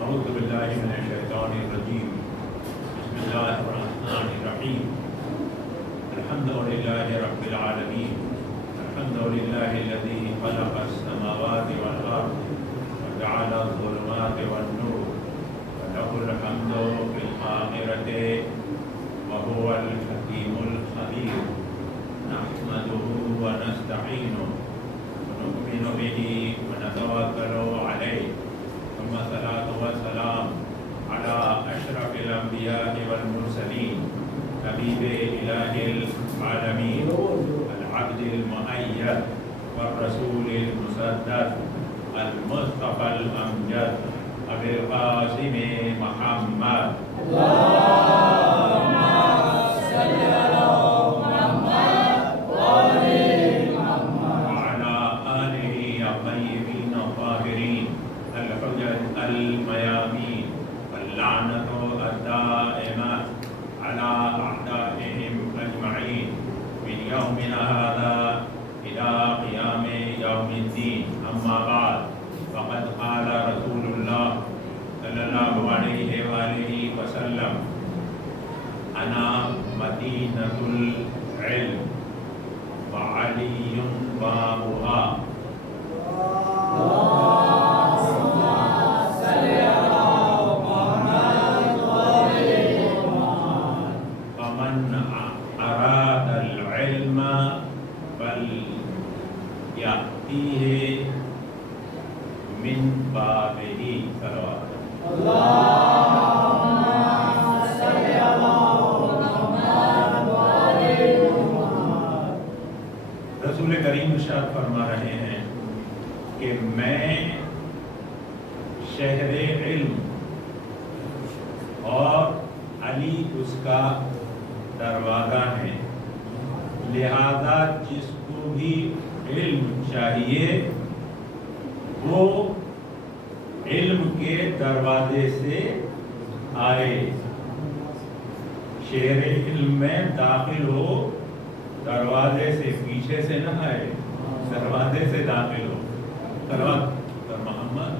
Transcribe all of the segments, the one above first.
أعوذ بالله من الشيطان الرجيم. بسم الله الرحمن الرحيم. الحمد لله رب العالمين. الحمد لله الذي خلق السماوات والأرض وجعل الظلمات والنور وله الحمد في الآخرة وهو الحكيم الخبير. نحمده ونستعينه ونؤمن به ونتوكل عليه. ثم الصلاة والسلام على أشرف الأنبياء والمرسلين حبيب إله العالمين العبد المؤيد والرسول المسدد المصطفى الأمجد أبي القاسم محمد. اللهم صل على محمد وآل محمد وعلى آله الطيبين الطاهرين الحجج الميامين واللعنة الدائمة على أعدائهم أجمعين من يومنا هذا إلى قيام يوم الدين. أما بعد، فقد قال رسول الله صلى الله عليه وآله وسلم: أنا مدينة العلم وعلي بابها. فمن أراد العلم فليأتيه من بابه. صلوات رسول کریم ارشاد فرما رہے ہیں کہ میں شہر علم اور علی اس کا دروازہ ہے، لہذا جس کو بھی علم چاہیے وہ علم کے دروازے سے آئے، شہر علم میں داخل ہو، دروازے سے، پیچھے سے نہ آئے، دروازے سے داخل ہو. محمد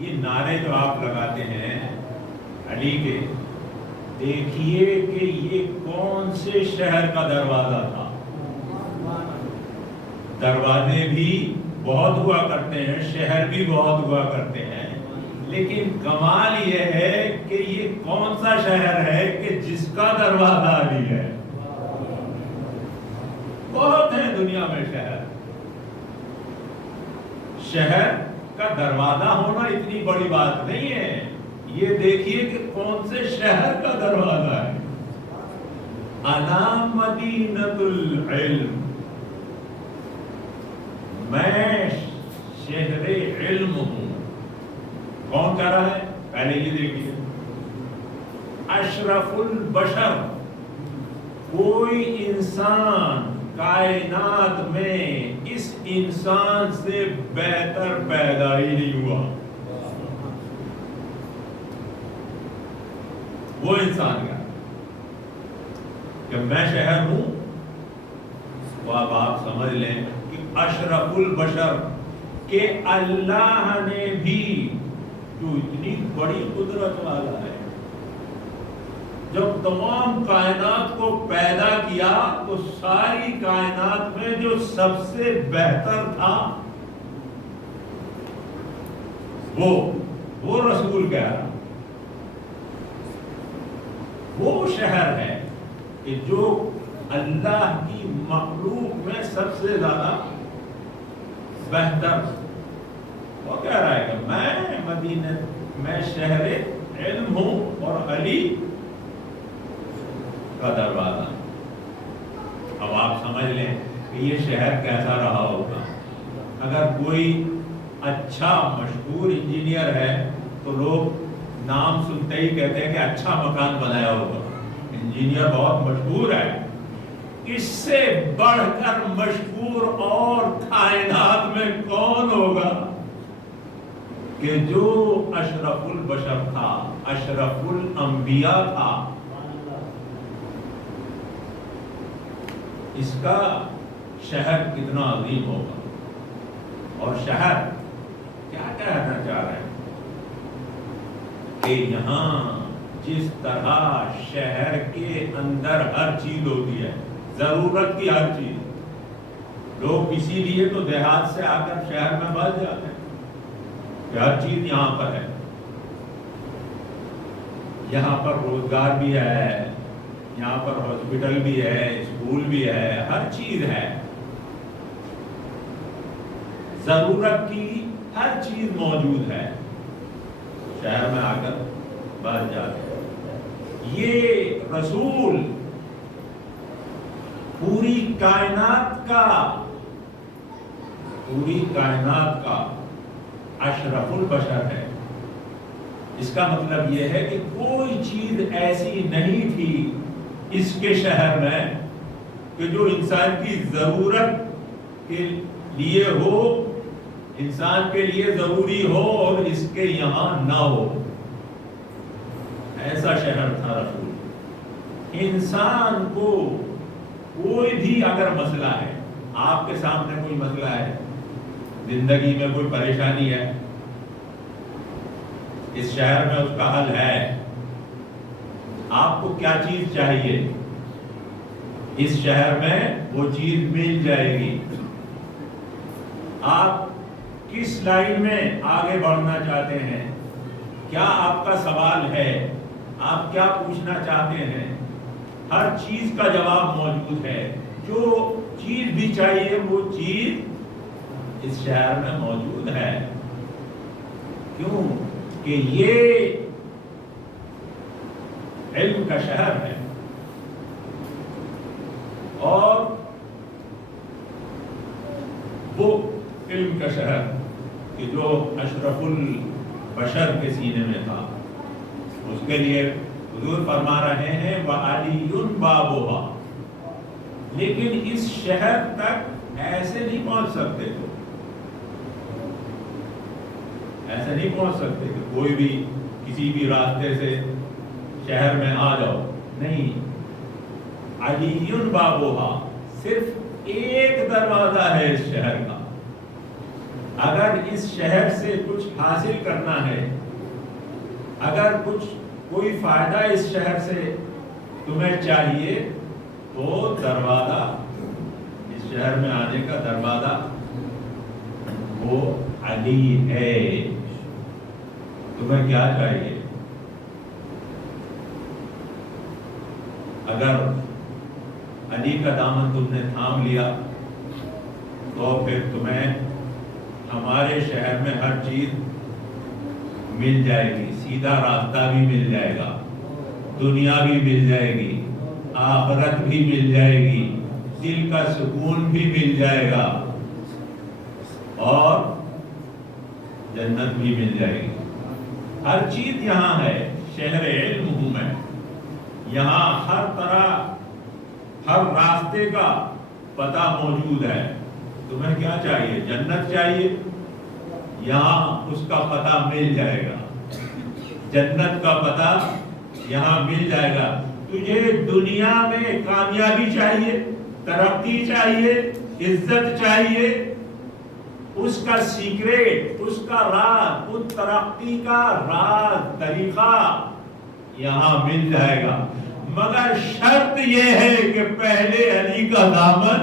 یہ نعرے جو آپ لگاتے ہیں علی کے، دیکھیے کہ یہ کون سے شہر کا دروازہ تھا. دروازے بھی بہت ہوا کرتے ہیں، شہر بھی بہت ہوا کرتے ہیں، لیکن کمال یہ ہے کہ یہ کون سا شہر ہے کہ جس کا دروازہ علی ہے. بہت ہیں دنیا میں شہر، شہر کا دروازہ ہونا اتنی بڑی بات نہیں ہے. یہ دیکھیے کہ کون سے شہر کا دروازہ ہے. انا مدینۃ العلم، میں شہر علم ہوں. کون کہہ رہا ہے؟ پہلے یہ دیکھیے، اشرف البشر، کوئی انسان کائنات میں اس انسان سے بہتر پیدا ہی نہیں ہوا. وہ انسان کا کہ میں شہر ہوں، وہ اب آپ سمجھ لیں کہ اشرف البشر کہ اللہ نے بھی جو اتنی بڑی قدرت والا ہے، جب تمام کائنات کو پیدا کیا تو ساری کائنات میں جو سب سے بہتر تھا وہ رسول کہہ رہا، وہ شہر ہے کہ جو اللہ کی مخلوق میں سب سے زیادہ بہتر. وہ کہہ رہا ہے کہ میں شہر علم ہوں اور علی کا دروازہ. اب آپ سمجھ لیں کہ یہ شہر کیسا رہا ہوگا. اگر کوئی اچھا مشہور انجینئر ہے تو لوگ نام سنتے ہی کہتے ہیں کہ اچھا مکان بنایا ہوگا، انجینئر بہت مشہور ہے. اس سے بڑھ کر مشہور اور کائنات میں کون ہوگا کہ جو اشرف البشر تھا، اشرف اشرف الانبیاء تھا، اس کا شہر کتنا عظیم ہوگا. اور شہر کیا کہنا چاہ رہے ہیں کہ یہاں جس طرح شہر کے اندر ہر چیز ہوتی ہے، ضرورت کی ہر چیز، لوگ اسی لیے تو دیہات سے آ کر شہر میں بس جاتے ہیں کہ ہر چیز یہاں پر ہے. یہاں پر روزگار بھی ہے، یہاں پر ہاسپٹل بھی ہے، اسکول بھی ہے، ہر چیز ہے، ضرورت کی ہر چیز موجود ہے. شہر میں آ کر بس جاتے ہیں. یہ رسول پوری کائنات کا اشرف البشر ہے. اس کا مطلب یہ ہے کہ کوئی چیز ایسی نہیں تھی اس کے شہر میں کہ جو انسان کی ضرورت کے لیے ہو، انسان کے لیے ضروری ہو اور اس کے یہاں نہ ہو. ایسا شہر تھا رسول. انسان کو کوئی بھی اگر مسئلہ ہے، آپ کے سامنے کوئی مسئلہ ہے، زندگی میں کوئی پریشانی ہے، اس شہر میں اس کا حل ہے. آپ کو کیا چیز چاہیے، اس شہر میں وہ چیز مل جائے گی. آپ کس لائن میں آگے بڑھنا چاہتے ہیں، کیا آپ کا سوال ہے، آپ کیا پوچھنا چاہتے ہیں، ہر چیز کا جواب موجود ہے. جو چیز بھی چاہیے وہ چیز اس شہر میں موجود ہے. کیوں کہ یہ علم کا شہر ہے. اور وہ علم کا شہر کہ جو اشرف البشر کے سینے میں تھا، اس کے لیے حضور فرما رہے ہیں وَعَلِيٌّ بَابُهَا. لیکن اس شہر تک ایسے نہیں پہنچ سکتے تھے، ایسے نہیں پہنچ سکتے کہ کوئی بھی کسی بھی راستے سے شہر میں آ جاؤ. نہیں، عَلِيٌّ بَابُهَا، صرف ایک دروازہ ہے اس شہر کا. اگر اس شہر سے کچھ حاصل کرنا ہے، اگر کوئی فائدہ اس شہر سے تمہیں چاہیے، تو دروازہ، اس شہر میں آنے کا دروازہ وہ علی ہے. تمہیں کیا چاہیے؟ اگر علی کا دامن تم نے تھام لیا تو پھر تمہیں ہمارے شہر میں ہر چیز مل جائے گی. سیدھا راستہ بھی مل جائے گا، دنیا بھی مل جائے گی، آخرت بھی مل جائے گی، دل کا سکون بھی مل جائے گا، اور جنت بھی مل جائے گی. ہر چیز یہاں ہے. شہر علم ہوں میں. یہاں ہر طرح، ہر راستے کا پتہ موجود ہے. تمہیں کیا چاہیے؟ جنت چاہیے، یہاں اس کا پتہ مل جائے گا. جنت کا پتہ یہاں مل جائے گا. تجھے دنیا میں کامیابی چاہیے، ترقی چاہیے، عزت چاہیے، اس کا سیکریٹ، اس کا راز، اس ترقی کا راز، طریقہ یہاں مل جائے گا. مگر شرط یہ ہے کہ پہلے علی کا دامن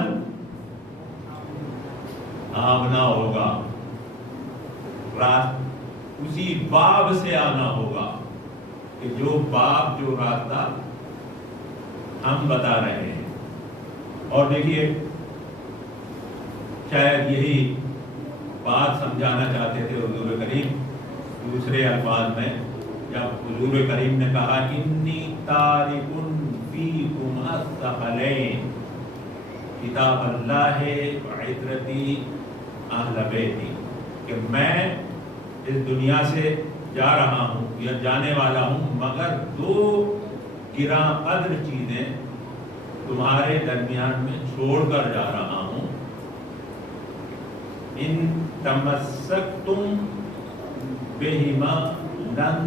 تھامنا ہوگا، اسی باب سے آنا ہوگا کہ جو باب، جو راستہ ہم بتا رہے ہیں. اور دیکھیے، شاید یہی بات سمجھانا چاہتے تھے حضور کریم دوسرے الفاظ میں، جب حضور کریم نے کہا انی تارک فیکم الثقلین، کتاب اللہ وعترتی اہل بیتی، کہ میں اس دنیا سے جا رہا ہوں یا جانے والا ہوں، مگر دو گراں قدر چیزیں تمہارے درمیان میں چھوڑ کر جا رہا ہوں. ان تمسکتم بہما لن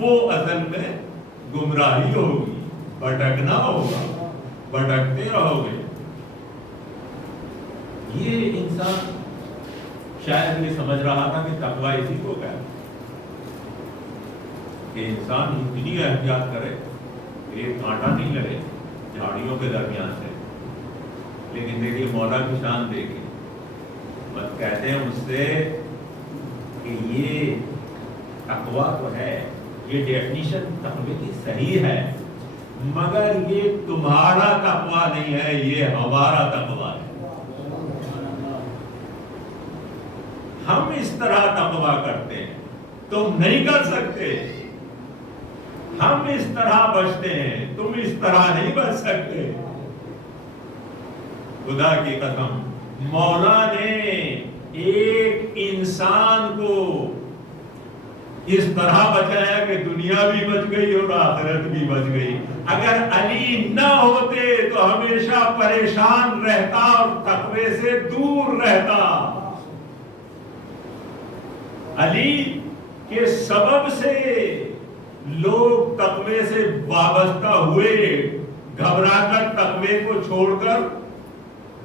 وہ اصل میں گمراہی ہوگی، بھٹکنا ہوگا، بھٹکتے رہو گے۔ یہ انسان شاید یہ سمجھ رہا تھا کہ تقویٰ اسی کو کہتے کہ انسان اتنی احتیاط کرے کہ ایک کانٹا نہیں لگے جھاڑیوں کے درمیان سے۔ لیکن دیکھیے مولا کی شان دیکھیے، بس کہتے ہیں مجھ سے کہ یہ تقویٰ تو ہے، یہ ڈیفینیشن تقوی کی صحیح ہے، مگر یہ تمہارا تقویٰ نہیں ہے، یہ ہمارا تقویٰ ہے۔ ہم اس طرح تقویٰ کرتے ہیں، تم نہیں کر سکتے۔ ہم اس طرح بچتے ہیں، تم اس طرح نہیں بچ سکتے۔ خدا کی قسم، مولا نے ایک انسان کو اس طرح بچایا کہ دنیا بھی بچ گئی اور آخرت بھی بچ گئی۔ اگر علی نہ ہوتے تو ہمیشہ پریشان رہتا اور تقوی سے دور رہتا۔ علی کے سبب سے لوگ تقوی سے وابستہ ہوئے، گھبرا کر تقوی کو چھوڑ کر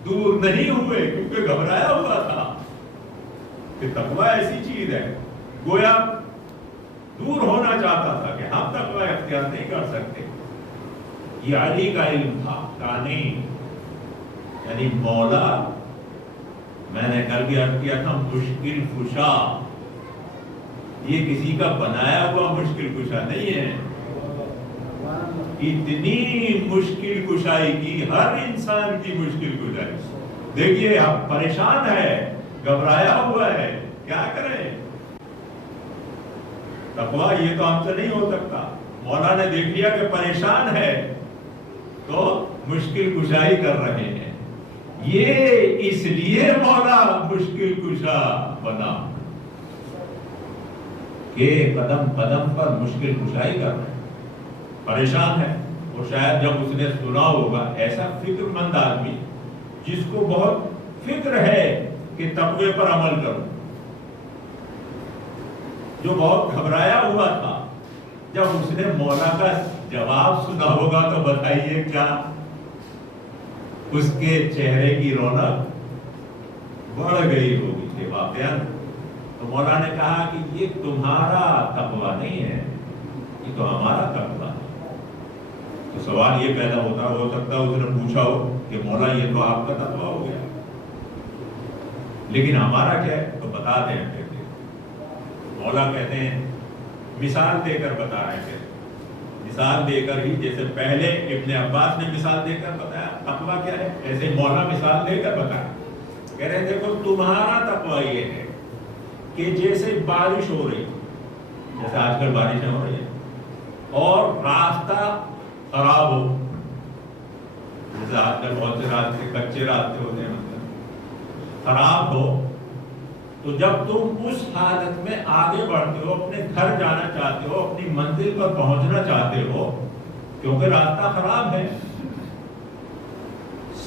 دور نہیں ہوئے، کیونکہ گھبرایا ہوا تھا کہ تقوی ایسی چیز ہے، گویا دور ہونا چاہتا تھا کہ ہم تقوی اختیار نہیں کر سکتے۔ یہ علی کا علم تھا، کہا نہیں، یعنی مولا، میں نے کل بھی عرض کیا تھا، مشکل کشا، یہ کسی کا بنایا ہوا مشکل کشا نہیں ہے۔ اتنی مشکل کشائی کی، ہر انسان کی مشکل کشائی۔ دیکھیے اب پریشان ہے، گھبرایا ہوا ہے، کیا کریں؟ تقویٰ یہ تو ہم سے نہیں ہو سکتا۔ مولا نے دیکھ لیا کہ پریشان ہے تو مشکل کشائی کر رہے ہیں۔ یہ اس لیے مولا مشکل کشا بنا کہ قدم قدم پر مشکل کشائی کر رہے ہیں، پریشان ہے۔ اور شاید جب اس نے سنا ہوگا، ایسا فکر مند آدمی جس کو بہت فکر ہے کہ تقوی پر عمل کرو، جو بہت گھبرایا ہوا تھا، جب اس نے مولا کا جواب سنا ہوگا تو بتائیے کیا اس کے چہرے کی رونق بڑھ گئی ہوگی کہ واقعہ۔ تو مولا نے کہا کہ یہ تمہارا تقویٰ نہیں ہے، یہ تو ہمارا تقویٰ ہے۔ تو سوال یہ پیدا ہوتا، ہو سکتا ہے اس نے پوچھا ہو کہ مولا یہ تو آپ کا تقویٰ ہو گیا، لیکن ہمارا کیا ہے؟ تو بتا دیں کہتے ہیں۔ مولا کہتے ہیں مثال دے کر بتا رہے تھے، مثال دے کر ہی، جیسے پہلے ابن عباس نے مثال دے کر بتایا تقویٰ کیا ہے، ایسے مولا مثال دے کر بتایا، کہہ رہے دیکھو تمہارا تقویٰ یہ ہے کہ جیسے بارش ہو رہی، جیسے آج کل بارشیں ہو رہی ہیں اور راستہ خراب ہو، جیسے آج کل بہت سے راستے کچے راستے ہوتے ہیں، مطلب خراب ہو، تو جب تم اس حالت میں آگے بڑھتے ہو، اپنے گھر جانا چاہتے ہو، اپنی منزل پر پہنچنا چاہتے ہو، کیونکہ راستہ خراب ہے،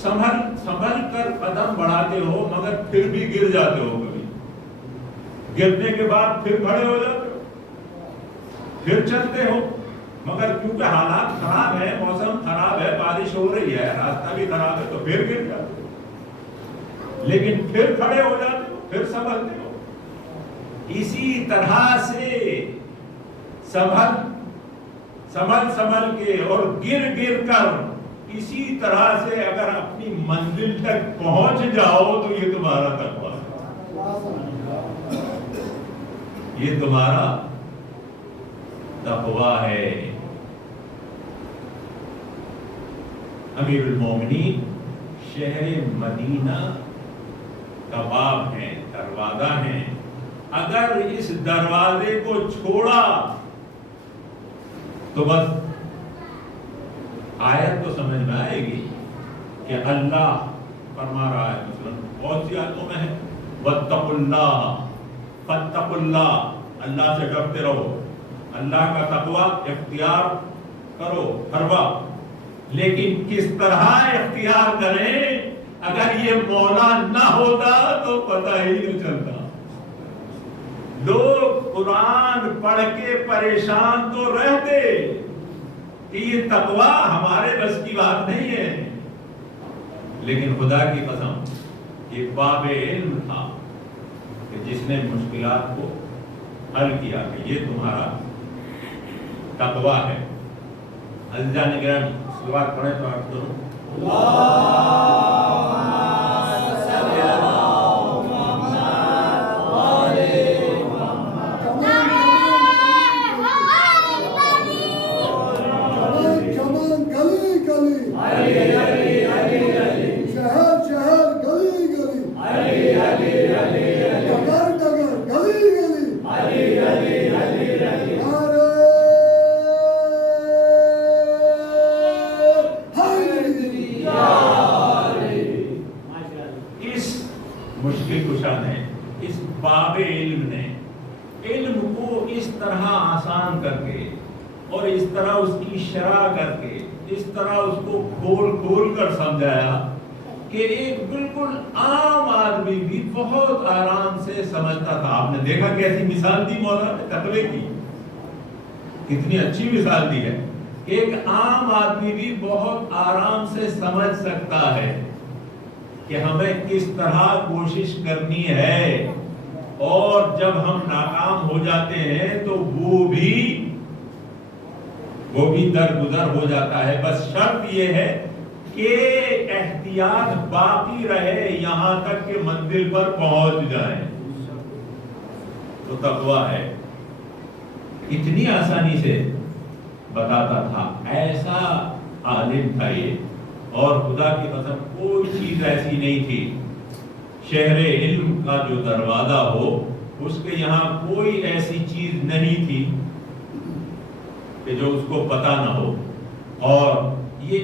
سنبھل کر قدم بڑھاتے ہو، مگر پھر بھی گر جاتے ہو، کبھی گرنے کے بعد پھر کھڑے ہو جاتے ہو، پھر چلتے ہو، مگر کیونکہ حالات خراب ہے، موسم خراب ہے، بارش ہو رہی ہے، راستہ بھی خراب ہے، تو پھر گر جاتے ہو، لیکن پھر کھڑے ہو جاتے ہو، پھر سنبھلتے ہو۔ اسی طرح سے سنبھل کے اور گر کر، اسی طرح سے اگر اپنی منزل تک پہنچ جاؤ تو یہ تمہارا تقویٰ ہے، یہ تمہارا تقویٰ ہے۔ امیر المومنین شہر مدینہ کا باب ہے، دروازہ ہے، اگر اس دروازے کو چھوڑا تو بس آیت تو سمجھ میں آئے گی کہ اللہ فرما رہا ہے، مثلا بہت سی آیتوں میں ہے واتقوا اللہ، فاتقوا اللہ، اللہ سے ڈرتے رہو، اللہ کا تقویٰ اختیار کرو ہر وقت، لیکن کس طرح اختیار کریں؟ اگر یہ مولا نہ ہوتا تو پتہ ہی نہیں چلتا۔ لوگ قرآن پڑھ کے پریشان تو رہتے کہ یہ تقویٰ ہمارے بس کی بات نہیں ہے، لیکن خدا کی قسم یہ باب علم تھا کہ جس نے مشکلات کو حل کیا کہ یہ تمہارا تقویٰ ہے۔ عزیزان گرامی، صلوات پڑھیں تو آپ کرو۔ مشکل کشا نے، اس باب علم نے علم کو اس طرح آسان کر کے اور اس طرح اس کی شرح کر کے اس طرح اس کو کھول کھول کر سمجھایا کہ ایک بالکل عام آدمی بھی بہت آرام سے سمجھتا تھا۔ آپ نے دیکھا کیسی مثال دی مولا نے تقوی کی، کتنی اچھی مثال دی ہے۔ ایک عام آدمی بھی بہت آرام سے سمجھ سکتا ہے کہ ہمیں کس طرح کوشش کرنی ہے، اور جب ہم ناکام ہو جاتے ہیں تو وہ بھی درگزر ہو جاتا ہے۔ بس شرط یہ ہے کہ احتیاط باقی رہے یہاں تک کہ منزل پر پہنچ جائیں، تو تقویٰ ہے۔ اتنی آسانی سے بتاتا تھا، ایسا عالم تھا یہ، اور خدا کی قسم کوئی چیز ایسی نہیں تھی شہر علم کا جو دروازہ ہو اس کے یہاں کوئی ایسی چیز نہیں تھی کہ جو اس کو پتہ نہ ہو۔ اور یہ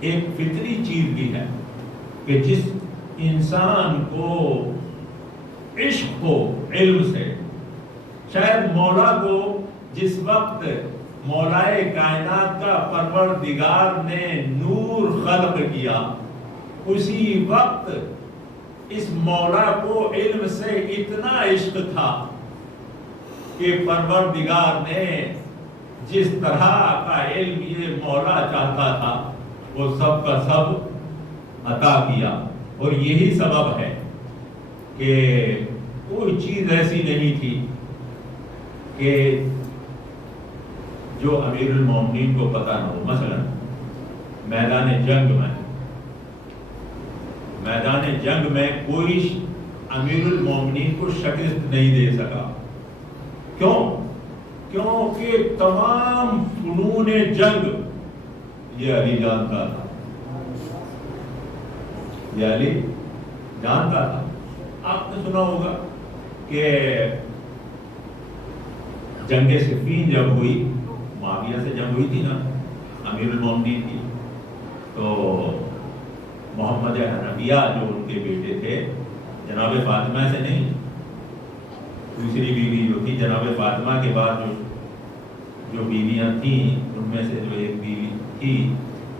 ایک فطری چیز بھی ہے کہ جس انسان کو عشق ہو علم سے، شاید مولا کو جس وقت مولائے کائنات کا پروردگار نے نور خلق کیا، اسی وقت اس مولا کو علم سے اتنا عشق تھا کہ پروردگار نے جس طرح کا علم یہ مولا چاہتا تھا وہ سب کا سب عطا کیا۔ اور یہی سبب ہے کہ کوئی چیز ایسی نہیں تھی کہ جو امیر المومنین کو پتہ نہ ہو۔ مثلا میدان جنگ میں کوئی امیر المومنین کو شکست نہیں دے سکا۔ کیوں؟ کیونکہ تمام فنون جنگ یہ علی جانتا تھا، یہ علی جانتا تھا۔ آپ نے سنا ہوگا کہ جنگ صفین جب ہوئی، معاویہ سے جنگ ہوئی تھی نا امیر المومنین کی، تو محمد حنفیہ جو ان کے بیٹے تھے، جناب فاطمہ سے نہیں، دوسری بیوی جو تھی جناب فاطمہ کے بعد جو بیویاں تھیں ان میں سے جو ایک بیوی تھی،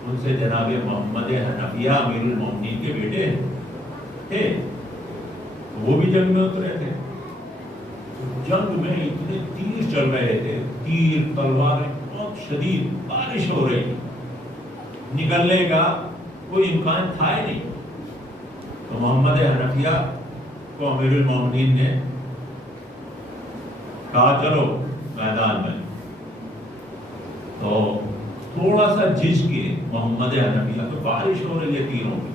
ان سے جناب محمد حنفیہ امیر المومنین کے بیٹے تھے، وہ بھی جنگ میں اترے تھے۔ جنگ میں اتنے تیر چل رہے تھے، تیر تلواریں، بہت شدید بارش ہو رہی، نکلنے کا کوئی امکان تھا ہی نہیں۔ تو محمد حنفیہ کو امیر المومنین نے کہا چلو میدان میں، تو تھوڑا سا جھج کے محمد حنفیہ، تو بارش ہو رہی ہے تیروں کی،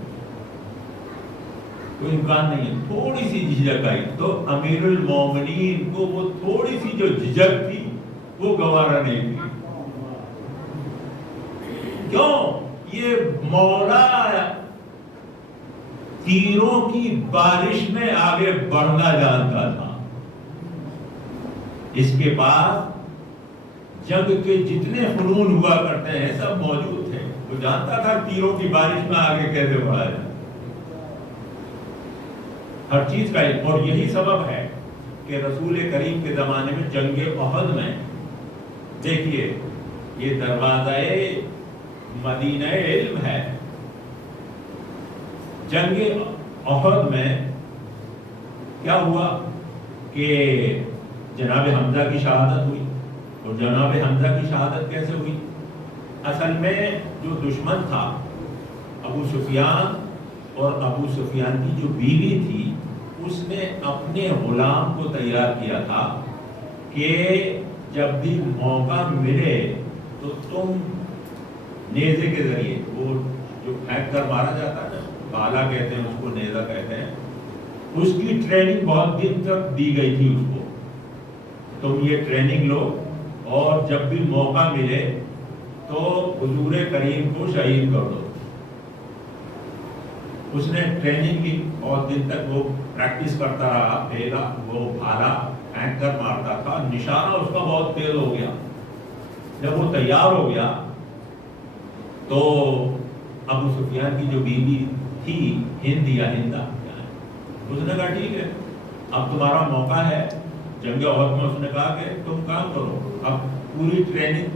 کوئی امکان نہیں ہے، تھوڑی سی جھجک آئی، تو امیر المومنین کو وہ تھوڑی سی جو جھجک تھی وہ گوارا نہیں تھی۔ کیوں؟ یہ مولا تیروں کی بارش میں آگے بڑھنا جانتا تھا۔ اس کے پاس جنگ کے جتنے فنون ہوا کرتے ہیں سب موجود تھے، وہ جانتا تھا تیروں کی بارش میں آگے کیسے بڑھا جائے، ہر چیز کا علم۔ اور یہی سبب ہے کہ رسول کریم کے زمانے میں جنگ احد میں دیکھیے، یہ دروازہ مدینہ علم ہے۔ جنگ احد میں کیا ہوا کہ جناب حمزہ کی شہادت ہوئی. اور جناب حمزہ کی شہادت کیسے ہوئی؟ اصل میں جو دشمن تھا ابو سفیان، اور ابو سفیان کی جو بیوی تھی، اس نے اپنے غلام کو تیار کیا تھا کہ جب بھی موقع ملے تو تم نیزے کے ذریعے، وہ جو پھینک کر مارا جاتا ہے، بالا کہتے ہیں اس کو، نیزہ کہتے ہیں، اس کی ٹریننگ بہت دن تک دی گئی تھی اس کو. تم یہ ٹریننگ لو اور جب بھی موقع ملے تو حضور کریم کو شہید کر دو. اس نے ٹریننگ کی، بہت دن تک وہ پریکٹس کرتا رہا، پھیلا وہ بھالا پھینک کر مارتا تھا، نشانہ اس کا بہت تیز ہو گیا. جب وہ تیار ہو گیا تو ابو سفیان کی جو بیوی تھی، ہند یا ہندا، اس نے کہا ٹھیک ہے اب تمہارا موقع ہے. جنگ عہد میں اس نے کہا کہ تم کام کرو، اب پوری ٹریننگ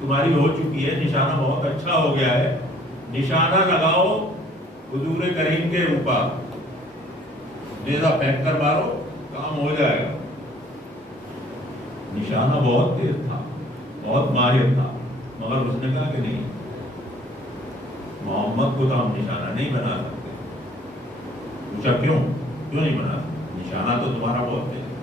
تمہاری ہو چکی ہے، نشانہ بہت اچھا ہو گیا ہے، نشانہ لگاؤ حضور کریم کے اوپر، نیزہ پھینک کر مارو، کام ہو جائے گا. نشانہ بہت تیز تھا، بہت ماہر تھا، مگر اس نے کہا کہ نہیں، محمد کو تو ہم نشانہ نہیں بنا سکتے. پوچھا کیوں نہیں بنا سکتے؟ نشانہ تو تمہارا بہت تیز ہے.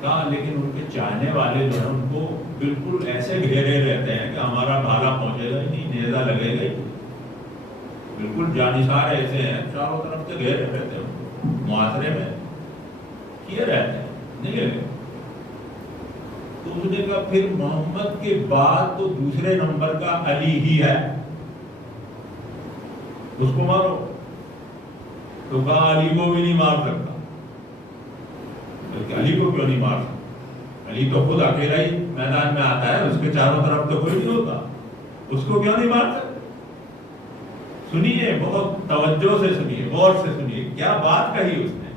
کہا لیکن ان کے چاہنے والے جو ہیں ان کو بالکل ایسے گھیرے رہتے ہیں کہ ہمارا بھالا پہنچے گا ہی نہیں، نیزہ لگے گا ہی. بالکل جانثار ایسے ہیں، چاروں طرف سے گھیرے رہتے ہیں، معاشرے میں کیے رہتے ہیں، نہیں لگے. تو اس نے کہا پھر محمد کے بعد تو دوسرے نمبر کا علی ہی ہے، اس کو مارو. تو کہا علی کو بھی نہیں مار سکتا. علی کو کیوں نہیں مار سکتا؟ علی تو خود اکیلا ہی میدان میں آتا ہے، اس کے چاروں طرف تو کوئی نہیں ہوتا، اس کو کیوں نہیں مار سکتا؟ سنیے، بہت توجہ سے سنیے، غور سے سنیے، کیا بات کہی اس نے.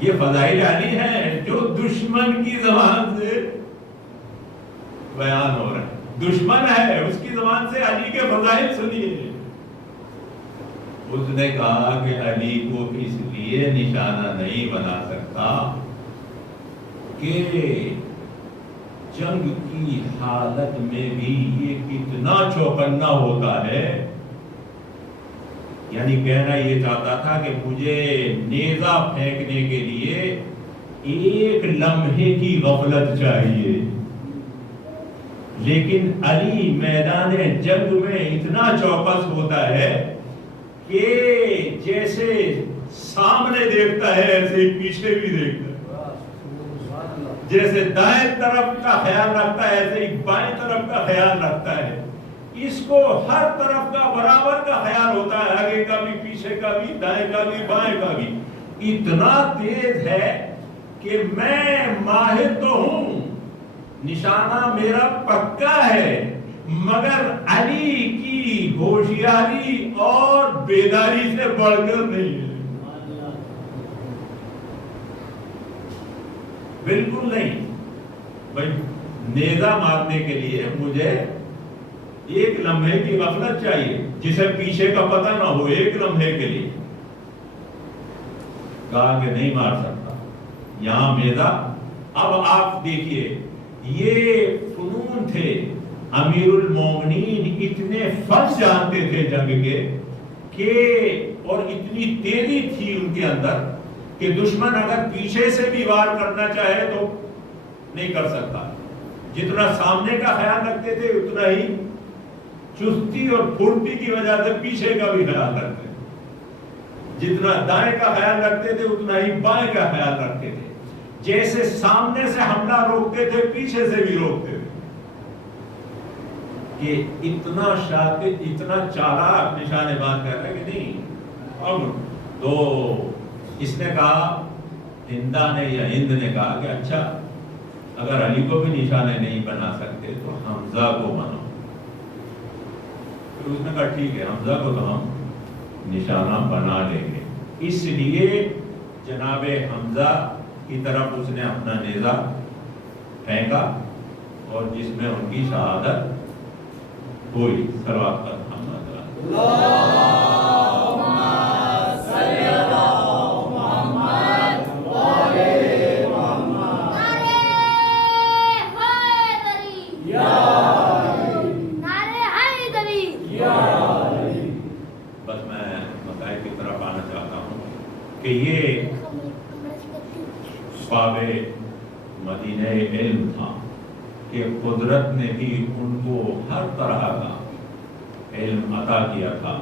یہ فضائل علی ہیں جو دشمن کی زبان سے بیان ہو رہا ہے. دشمن ہے، اس کی زبان سے علی کے فضائل سنیے. اس نے کہا کہ علی کو اس لیے نشانہ نہیں بنا سکتا کہ جنگ کی حالت میں بھی یہ کتنا چوکنا ہوتا ہے. یعنی کہنا یہ چاہتا تھا کہ مجھے نیزہ پھینکنے کے لیے ایک لمحے کی غفلت چاہیے، لیکن علی میدان جنگ میں اتنا چوکس ہوتا ہے کہ جیسے سامنے دیکھتا ہے ایسے ہی پیچھے بھی دیکھتا ہے، جیسے دائیں طرف کا خیال رکھتا ہے ایسے ہی بائیں طرف کا خیال رکھتا ہے. اس کو ہر طرف کا برابر کا خیال ہوتا ہے، آگے کا بھی، پیچھے کا بھی، دائیں کا بھی، بائیں کا بھی. اتنا تیز ہے کہ میں ماہر تو ہوں، نشانہ میرا پکا ہے، مگر علی کی ہوشیاری اور بیداری سے بڑھ کر نہیں ہے. بالکل نہیں. بھائی نیزہ مارنے کے لیے مجھے ایک لمحے کی غفلت چاہیے، جسے پیچھے کا پتہ نہ ہو، ایک لمحے کے لیے. کہا کہ نہیں مار سکتا. یہاں میزہ. اب آپ دیکھیے، یہ فنون تھے. امیر المومنین اتنے فن جانتے تھے جنگ کے کہ، اور اتنی تیزی تھی ان کے اندر کہ دشمن اگر پیچھے سے بھی وار کرنا چاہے تو نہیں کر سکتا. جتنا سامنے کا خیال رکھتے تھے اتنا ہی چستی اور پھرتی کی وجہ سے پیچھے کا بھی خیال رکھتے تھے. جتنا دائیں کا خیال رکھتے تھے اتنا ہی بائیں کا خیال رکھتے تھے. جیسے سامنے سے حملہ روکتے تھے پیچھے سے بھی روکتے تھے. کہ اتنا شاطر، اتنا چالاک نشانے باز کر رہے کہ نہیں. اب تو اس نے کہا، ہندا نے یا ہند نے کہا کہ اچھا اگر علی کو بھی نشانے نہیں بنا سکتے تو حمزہ کو بناؤ. پھر اس نے کہا ٹھیک ہے، حمزہ کو تو ہم نشانہ بنا لیں گے. اس لیے جناب حمزہ کی طرف اس نے اپنا نیزہ پھینکا اور جس میں ان کی شہادت ہوئی. صلوات پر اللہم صلی علی محمد اسباب مدینہ علم تھا کہ قدرت نے بھی ان کو ہر طرح کا علم عطا کیا تھا،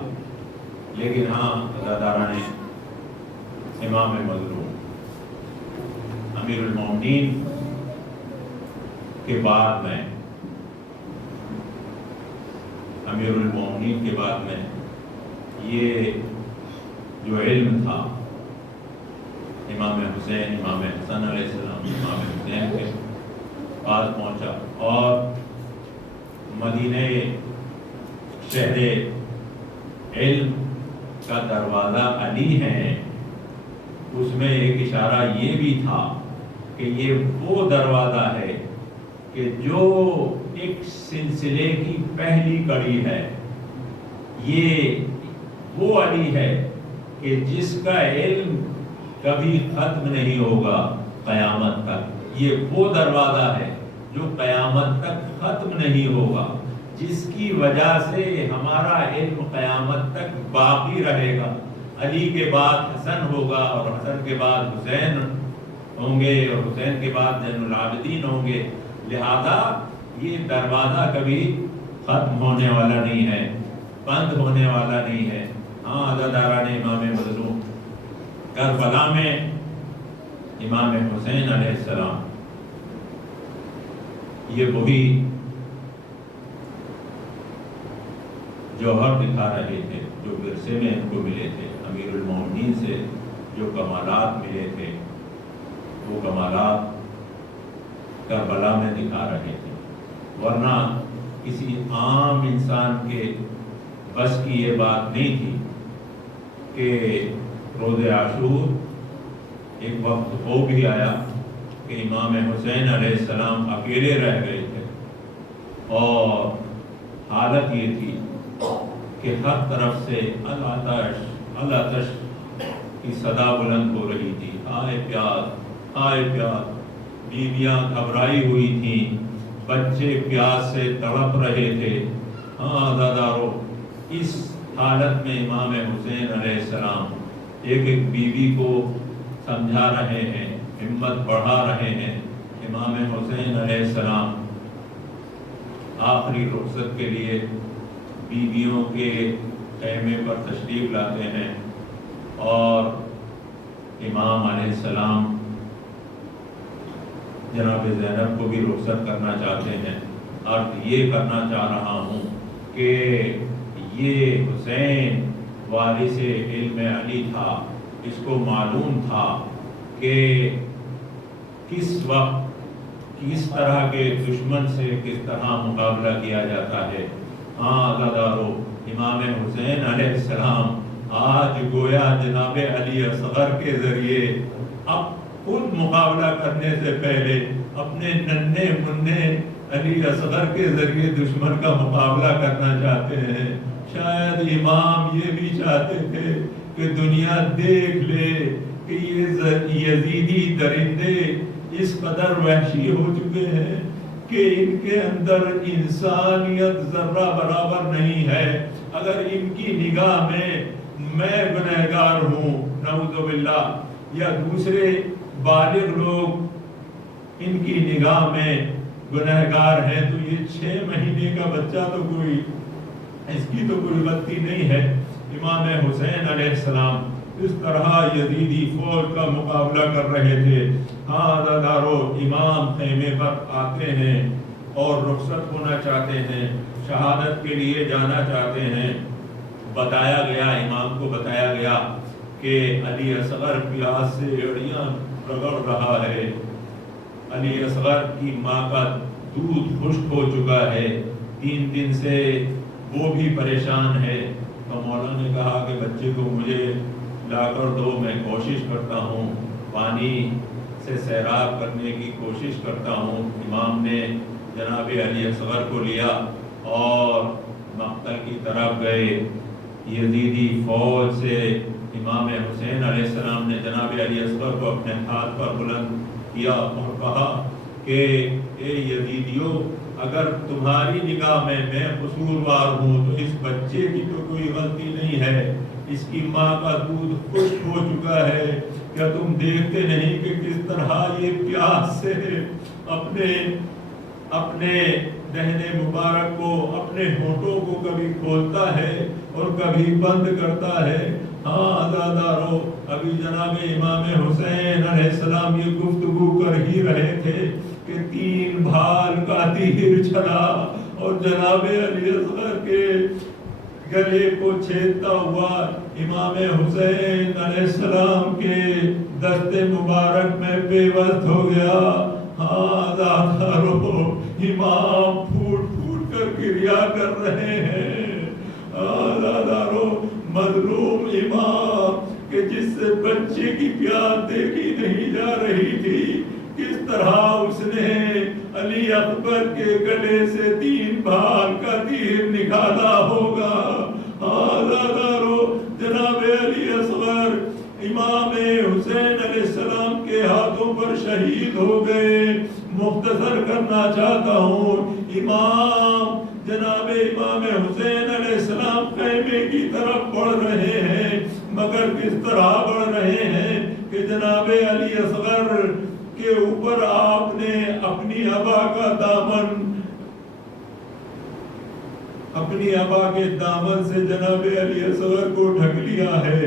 لیکن ہاں عزاداران امام مظلوم امیر المومنین کے بعد میں یہ جو علم تھا امام حسین، امام حسن علیہ السلام، امام حسین کے پاس پہنچا، اور مدینہ شہر علم کا دروازہ علی ہے، اس میں ایک اشارہ یہ بھی تھا کہ یہ وہ دروازہ ہے کہ جو ایک سلسلے کی پہلی کڑی ہے، یہ وہ علی ہے کہ جس کا علم کبھی ختم نہیں ہوگا قیامت تک، یہ وہ دروازہ ہے جو قیامت تک ختم نہیں ہوگا، جس کی وجہ سے ہمارا علم قیامت تک باقی رہے گا۔ علی کے بعد حسن ہوگا، اور حسن کے بعد حسین ہوں گے، اور حسین کے بعد زین العابدین ہوں گے، لہذا یہ دروازہ کبھی ختم ہونے والا نہیں ہے، بند ہونے والا نہیں ہے۔ ہاں عزاداران امام مظلوم، کربلا میں امام حسین علیہ السلام یہ وہی جوہر دکھا رہے تھے جو ورثے میں ان کو ملے تھے، امیر المومنین سے جو کمالات ملے تھے، وہ کمالات کربلا میں دکھا رہے تھے، ورنہ کسی عام انسان کے بس کی یہ بات نہیں تھی کہ روز عاشور ایک وقت ہو بھی آیا کہ امام حسین علیہ السلام اکیلے رہ گئے تھے، اور حالت یہ تھی کہ ہر طرف سے العطش کی صدا بلند ہو رہی تھی، آئے پیاس آئے پیاس، بیویاں گھبرائی ہوئی تھیں، بچے پیاس سے تڑپ رہے تھے۔ ہاں عزادارو، اس حالت میں امام حسین علیہ السلام ایک ایک بیوی کو سمجھا رہے ہیں، ہمت بڑھا رہے ہیں۔ امام حسین علیہ السلام آخری رخصت کے لیے بیویوں کے خیمے پر تشریف لاتے ہیں، اور امام علیہ السلام جناب زینب کو بھی رخصت کرنا چاہتے ہیں۔ اور یہ کرنا چاہ رہا ہوں کہ یہ حسین وارث علم علی تھا، اس کو معلوم تھا کہ کس وقت کس طرح کے دشمن سے کس طرح مقابلہ کیا جاتا ہے۔ ہاں عزادارو، امام حسین علیہ السلام آج گویا جناب علی اصغر کے ذریعے اب خود مقابلہ کرنے سے پہلے اپنے ننھے منھے علی اصغر کے ذریعے دشمن کا مقابلہ کرنا چاہتے ہیں۔ شاید امام یہ بھی چاہتے تھے کہ دنیا دیکھ لے کہ یہ یزیدی درندے اس قدر وحشی ہو چکے ہیں کہ ان کے اندر انسانیت ذرہ برابر نہیں ہے۔ اگر ان کی نگاہ میں گنہگار ہوں نعوذ باللہ، یا دوسرے بالغ لوگ ان کی نگاہ میں گنہگار ہیں، تو یہ 6 مہینے کا بچہ تو کوئی اس کی تو کوئی غلطی نہیں ہے۔ امام حسین علیہ السلام اس طرح یزیدی فوج کا مقابلہ کر رہے تھے۔ ہاں عزادارو، امام خیمے پر آتے ہیں اور رخصت ہونا چاہتے ہیں، شہادت کے لیے جانا چاہتے ہیں۔ بتایا گیا، امام کو بتایا گیا کہ علی اصغر پیاس سے ایڑیاں رگڑ رہا ہے، علی اصغر کی ماں کا دودھ خشک ہو چکا ہے، 3 دن سے وہ بھی پریشان ہے۔ تو مولا نے کہا کہ بچے کو مجھے لا کر دو، میں کوشش کرتا ہوں، پانی سے سیراب کرنے کی کوشش کرتا ہوں۔ امام نے جناب علی اصغر کو لیا اور مقتل کی طرف گئے۔ یزیدی فوج سے امام حسین علیہ السلام نے جناب علی اصغر کو اپنے ہاتھ پر بلند کیا اور کہا کہ اے یزیدیو، اگر تمہاری نگاہ میں قصوروار ہوں تو اس بچے کی تو کوئی غلطی نہیں ہے، اس کی ماں کا دودھ خشک ہو چکا ہے، کیا تم دیکھتے نہیں کہ کس طرح یہ پیاس سے اپنے دہنے مبارک کو، اپنے ہونٹوں کو کبھی کھولتا ہے اور کبھی بند کرتا ہے۔ ہاں عزادارو، ابھی جناب امام حسین علیہ السلام یہ گفتگو کر ہی رہے تھے کہ 3 بھال کا تیر چلا اور جناب علی اصغر کے گلے کو چھیدتا ہوا امام حسین علیہ السلام کے دست مبارک میں پیوست ہو گیا۔ ہاں عزادارو، امام پھوٹ پھوٹ کر گریا کر رہے ہیں۔ عزادارو، مظلوم امام کہ جس سے بچے کی پیاس دیکھی نہیں جا رہی تھی، کس طرح اس نے علی اکبر کے گلے سے 3 بھال کا تیر نکالا ہوگا۔ آزادارو، جناب علی اصغر امام حسین علیہ السلام کے ہاتھوں پر شہید ہو گئے۔ مختصر کرنا چاہتا ہوں، جناب امام حسین علیہ السلام خیمے کی طرف بڑھ رہے ہیں، مگر کس طرح بڑھ رہے ہیں کہ جناب علی اصغر کے اوپر آپ نے اپنی ابا کے دامن سے جناب علی اصغر کو ڈھک لیا ہے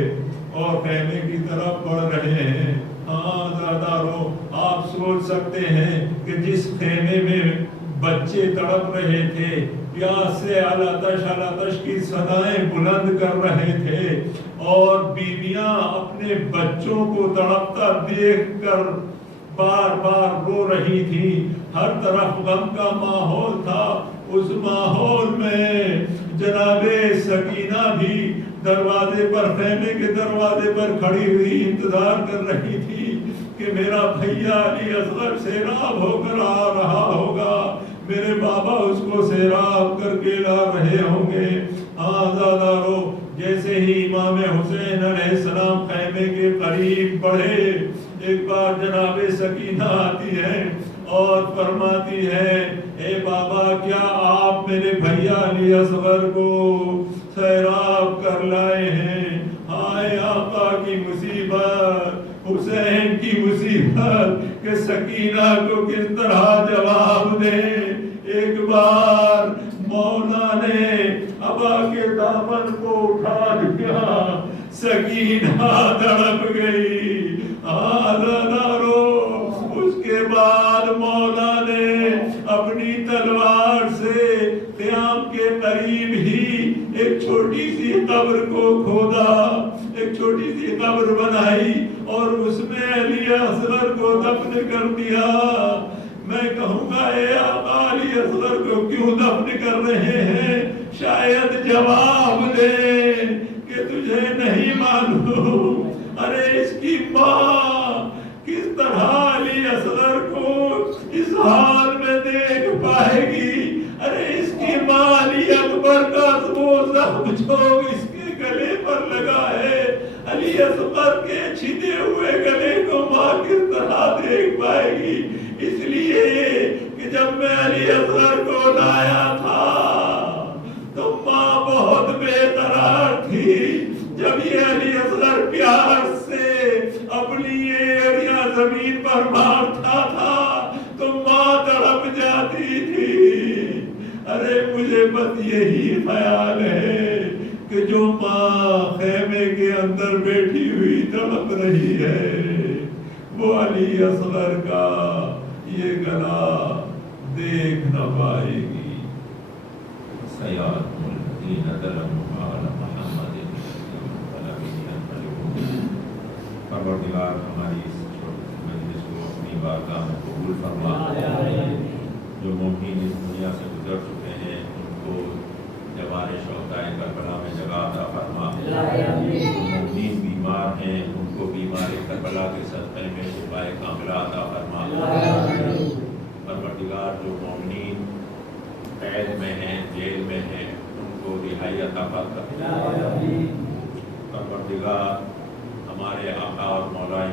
اور خیمے کی طرف بڑھ رہے ہیں۔ ہاں زادارو، آپ سوچ سکتے ہیں کہ جس خیمے میں بچے تڑپ رہے تھے، پیاس سے آلاتش کی صدائیں بلند کر رہے تھے اور بیویاں اپنے بچوں کو تڑپتا دیکھ کر بار بار رو رہی تھی، ہر طرف غم کا ماحول تھا، اس ماحول میں جناب سکینہ بھی دروازے پر، خیمے کے دروازے پر کھڑی ہوئی انتظار کر رہی تھی کہ میرا بھیا علی اصغر سیراب ہو کر آ رہا ہوگا، میرے بابا اس کو سیراب کر کے لا رہے ہوں گے۔ آزادارو، جیسے ہی امام حسین علیہ السلام خیمے کے قریب بڑھے، ایک بار جناب سکینہ آتی ہے اور فرماتی ہے، اے بابا، کیا آپ میرے بھیا علی اصغر کو سیراب کر لائے ہیں؟ ہائے آقا کی مصیبت، حسین کی مصیبت کہ سکینہ کو کس طرح جواب دے۔ ایک بار مولا نے ابا کے دامن کو اٹھا لیا، سکینہ تڑپ گئی۔ اس کے بعد مولا نے اپنی تلوار سے قیام کے قریب ہی ایک چھوٹی سی قبر کو کھودا، ایک چھوٹی سی قبر بنائی اور اس میں علی اصغر کو دفن کر دیا۔ میں کہوں گا، اے آقا، علی اصغر کو کیوں دفن کر رہے ہیں؟ شاید جواب دے کہ تجھے نہیں معلوم۔ ارے اس کی ماں کس طرح علی اصغر کو اس حال میں دیکھ پائے گی؟ ارے اس کی ماں علی اکبر کا وہ زخم جو اس کے گلے پر لگا ہے، علی اصغر کے چھنے ہوئے گلے کو ماں کس طرح دیکھ پائے گی؟ اس لیے کہ جب میں علی اصغر کو لایا تھا تو ماں بہت بے قرار تھی۔ جب یہ علی اصغر پیار سے اپنی ایڑیاں زمین پر مارتا تھا تو ماں تڑپ جاتی تھی۔ ارے مجھے بس یہی خیال ہے کہ جو ماں خیمے کے اندر بیٹھی ہوئی تڑپ رہی ہے، وہ علی اصغر کا یہ گلا دیکھ نہ پائے گی۔ سیات الدین درم محمد پروردگار ہماری اس چھوٹی سی مجلس کو اپنی بارگاہ میں قبول فرما۔ جو مومنین اس دنیا سے گزر چکے ہیں ان کو جوان شہدائے کربلا میں جگہ عطا فرما۔ جو مومنین بیمار ہیں ان کو بیمار کربلا کے صدقے میں شفائے کاملہ عطا فرما۔ پروردگار جو مومنین قید میں ہیں، جیل میں ہیں، ان کو رہائی عطا فرما۔ پروردگار ہمارے آقا اور مولا